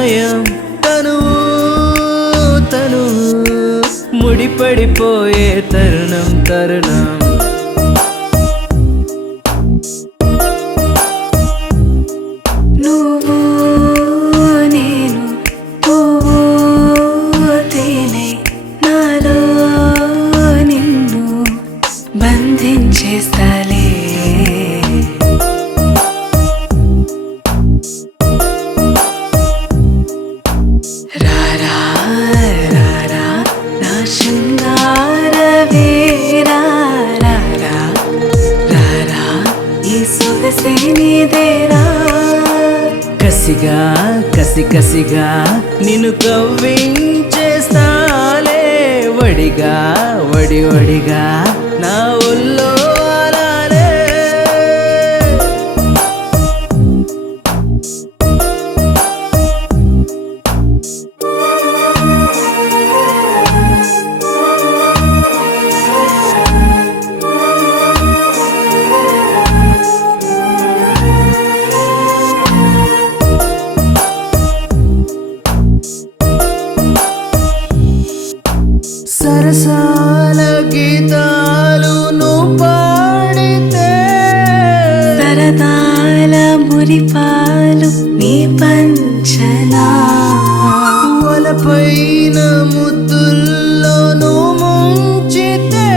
సమయం తను ముడిపడిపోయే తరుణం నువ్వు నేను పువ్వు తేనె నాలో నిన్ను బంధించేస్తాలే రారా రారా నా శృంగార వీరా రారా రారా ఈ సొగసే నీదేరా కసిగా నిన్ను కవ్వించేస్తాలే వడిగా నా ఒళ్ళో అలాలే సరసాల గీతాలు నువ్వు పాడితే సరదాల మురిపాలు నీ పంచనా వలపైన ముద్దుల్లో నువ్వు ముంచితే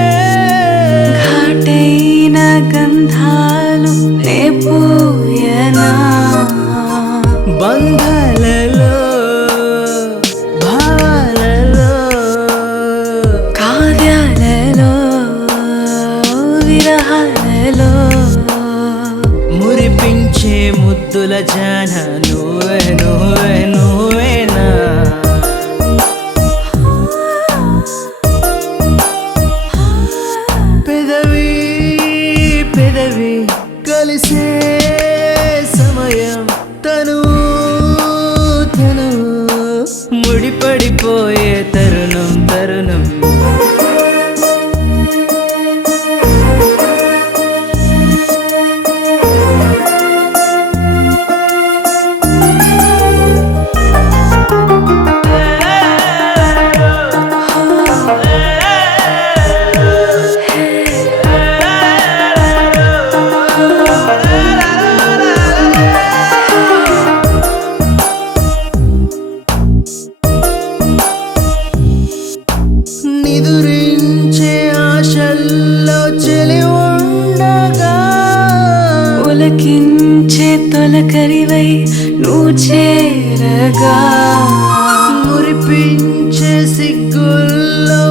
ఘాటైన గంధాలు రేపోయనా బంధాలలో భావాలలో కావ్యాలలో విరహాలలో మురిపించే ముద్దుల జాన నువ్వేనా పెదవి కలిసే సమయం తను ముడిపడిపోయే తరుణం నిదురించే ఆశల్లో చెలి ఉండగా ఉలకించే తొలకరివై నువ్వు చేరగా మురిపించే సిగ్గుల్లో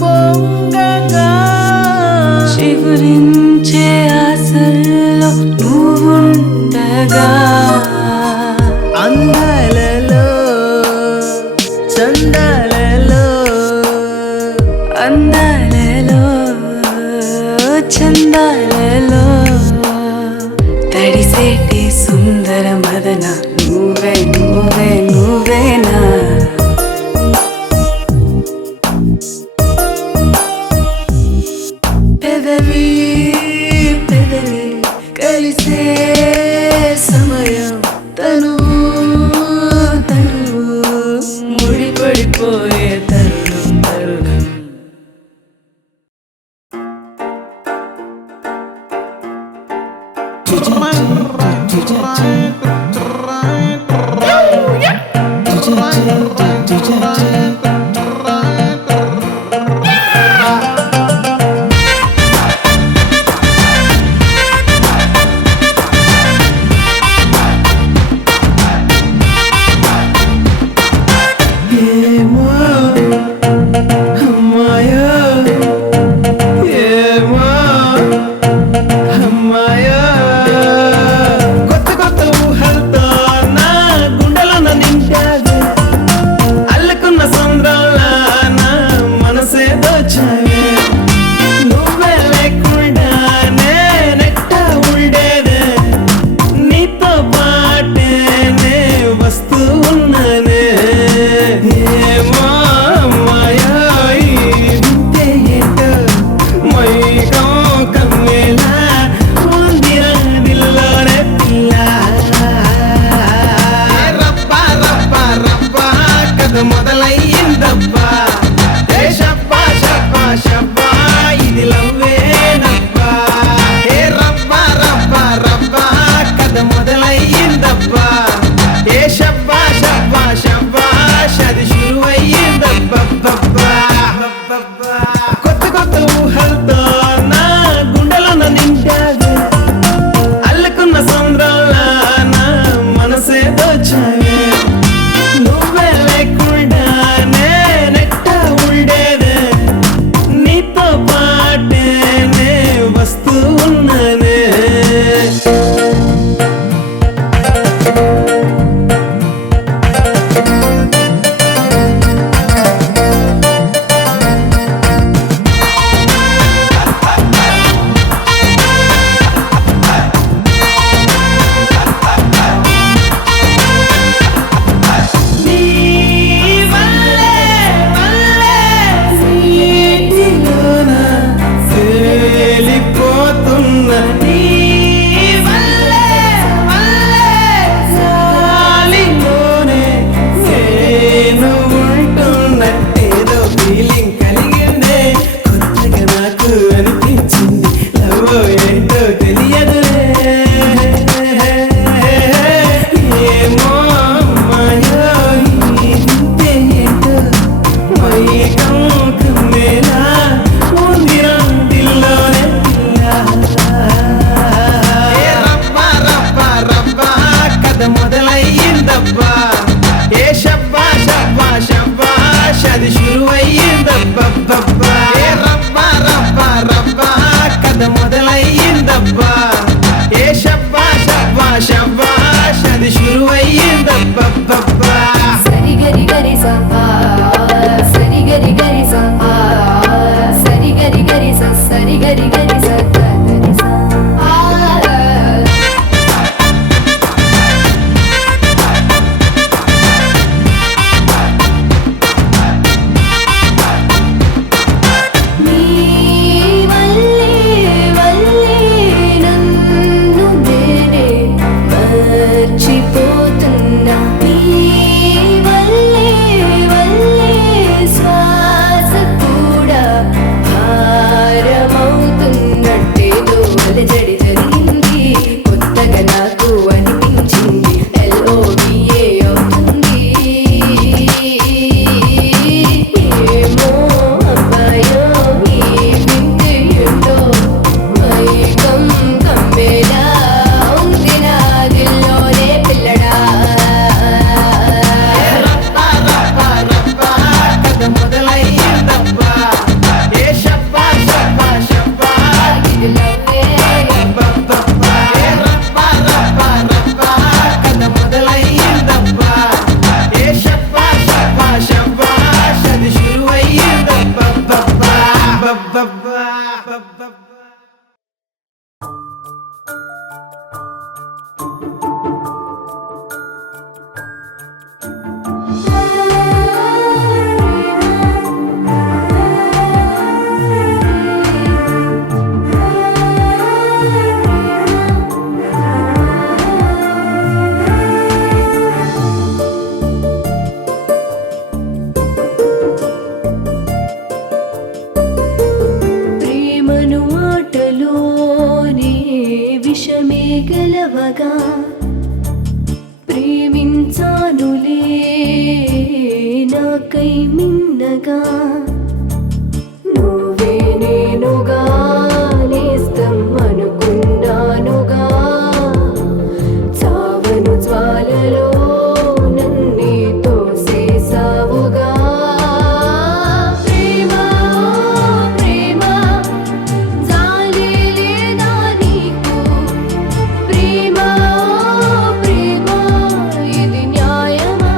పొంగగా చిగురించే ఆశల్లో నువ్వుండగా అందాలలో చందాలలో అందాలలో చందాలలో తడిసేటి సుందర మదన నువ్వేనా పెదవి కలిసే సమయం తను ముడిపడిపోయే తరుణం కొత్త ఊహలతో నా గుండెలను నింపావు. అల్లుకున్న మిన్నగా నువ్వే నేనుగా నేస్తం అనుకున్నానుగా చావను జ్వాలలో నన్నే తోసేసావుగా ప్రేమ ప్రేమ జాలి లేదా నీకు ప్రేమ ప్రేమ ఇది న్యాయమా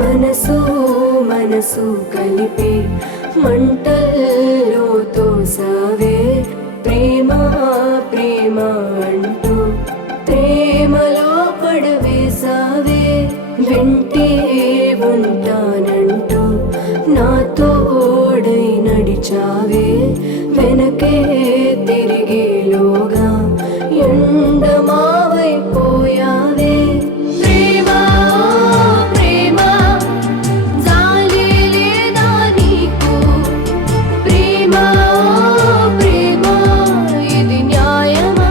మనసు మనసు కలిపి మంటల్లో తోసావే ప్రేమ ప్రేమ అంటూ ప్రేమలో పడవేసావే వెంటే ఉంటానంటూ నా తోడై నడిచావే వెనకే తిరిగేలోగా ఎండమావైపోయావే ప్రేమ ప్రేమ జాలి లేదా నీకు ప్రేమ ప్రేమ ఇది న్యాయమా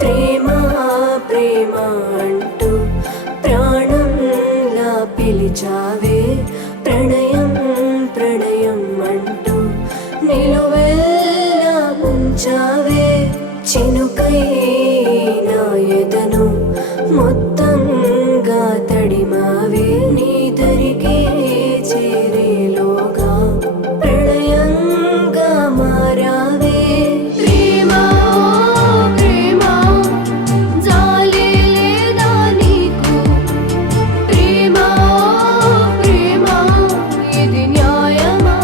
ప్రేమ ప్రేమ అంటూ ప్రాణంలా పిలిచావే ప్రణయం ప్రణయం అంటూ నిలువెల్లా ఉంచావే చినుకై నా ఎదను మొత్తంగా తడిమావే నీ దరికే చేరేలోగా ప్రణయంగా మారావే ప్రేమ ప్రేమ జాలి లేదా నీకు ప్రేమ ప్రేమ ఇది న్యాయమా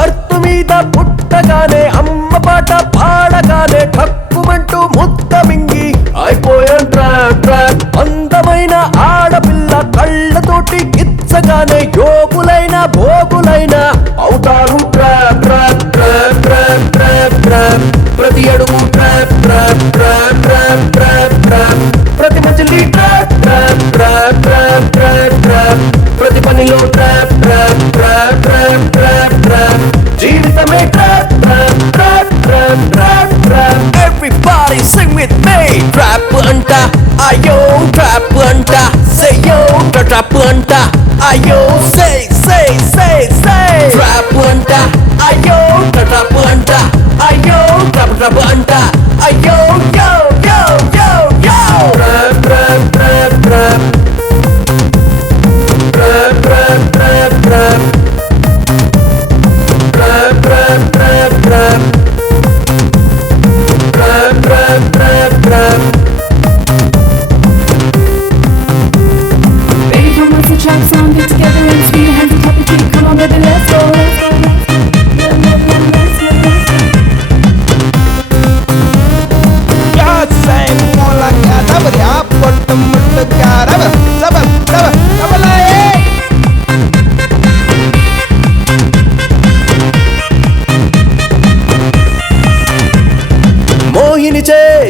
అర్తు మీద పుట్టగానే అమ్మ పాట పాడగానే ఠక్కుమంటూ ముద్ద మింగి అయిపోయాను ట్రాప్ ట్రాప్ అందమైన ఆడపిల్ల కళ్ళతోటి గిచ్చగానే యోగులైన భోగులైన అవుతారు trap trap trap trap trap trap ప్రతి అడుగు trap trap trap trap trap trap ప్రతి మజిలీ trap trap trap trap trap trap ప్రతి పనిలో trap trap trap trap trap trap జీవితమే trap trap trap trap trap trap everybody sing with me trap anta ayo trap anta say yo trap anta ayo say say say say trap anta ayo trap anta ayo trap anta ayo yo yo yo yo trap trap trap trap trap trap trap trap trap trap trap trap trap trap trap trap Baby, come on, let's try something together.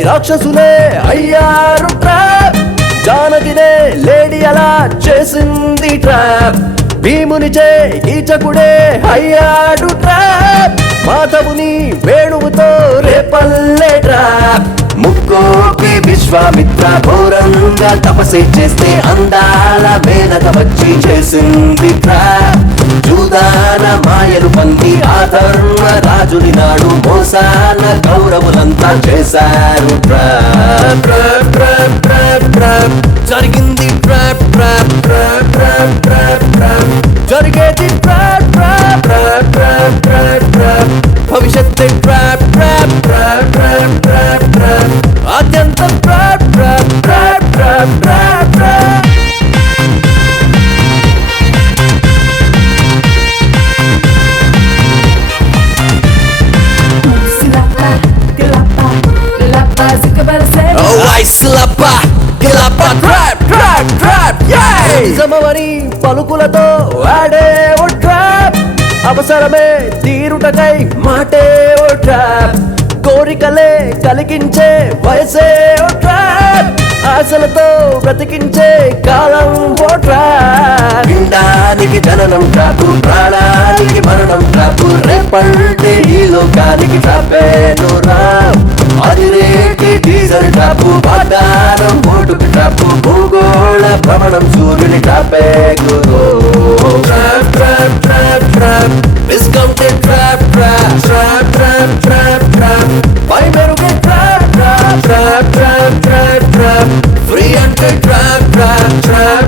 రాక్షసులే అయ్యారు trap జానకినే lady అలా చేసింది trap భీముని చే కీచకుడే అయ్యాడు trap మాధవుని వేణువుతో Repalle trap ముక్కోపి Vishwamitra ఘోరంగా తపస్సు చేస్తే అందాల మేనక వచ్చి చేసింది ట్రాప్ జూదాన మాయలు పంది ఆ ధర్మ రాజుని నాడు మోసాన కౌరవులంతా చేశారు trap trap trap trap trap జరిగింది trap trap trap trap trap trap జరిగేది trap trap trap trap trap trap భవిష్యత్తు trap trap trap trap trap trap ఆద్యంతం trap trap trap trap trap trap Silapa, dilapa, lapa, zikabala, Oh, I slappa, gilappa, trap, trap, trap, yay! నిజమవని పలుకులతో ఆడే ఓ trap అవసరమే తీరుటకై మాటే ఓ trap కోరికలే కలిగించే వయసే ఓ trap ఆశలతో బ్రతికించే కాలం ఓ trap పిండానికి జననం ట్రాపు ప్రాణానికి మరణం ట్రాపు రేపంటే ఈ లోకానికి ట్రాపే రామ్ అది రేటి డీజల్ ట్రాపు వాగ్దానం ఓటుకు ట్రాపు భూగోళ భ్రమణం సూర్యుని ట్రాపే గురు trap trap trap trap discounted trap trap trap trap trap trap పై మెరుగే trap trap trap trap trap trap free అంటే ట్రాప్ ట్రాప్ ట్రాప్